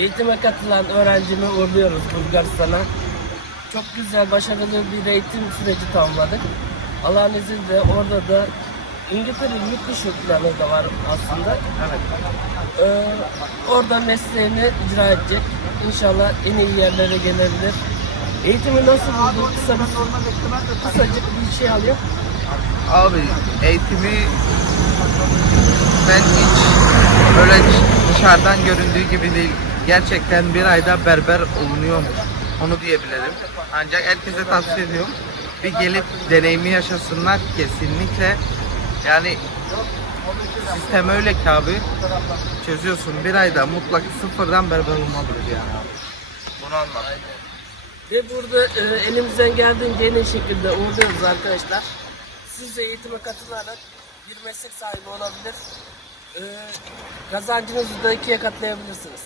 Eğitime katılan öğrencimi uğurluyoruz Bulgaristan'a. Çok güzel, başarılı bir eğitim süreci tamamladık. Allah'ın izniyle orada da İngiltere'nin yurt dışı planı da var aslında. Evet. Ee, orada mesleğini icra edecek. İnşallah en iyi yerlere gelebilir. Eğitimi nasıl buldu? Kısa bir, kısacık bir şey alayım. Abi eğitimi ben hiç böyle dışarıdan göründüğü gibi değil. Gerçekten bir ayda berber olunuyormuş. Onu diyebilirim. Ancak herkese tavsiye ediyorum. Bir gelip deneyimi yaşasınlar kesinlikle. Yani sistem öyle ki abi. Çözüyorsun bir ayda mutlaka sıfırdan berber olmalıdır yani. Bunu anlat. Ve burada e, elimizden geldiğince en şekilde uğurluyoruz arkadaşlar. Siz de eğitime katılarak bir meslek sahibi olabilir. E, kazancınızı da ikiye katlayabilirsiniz.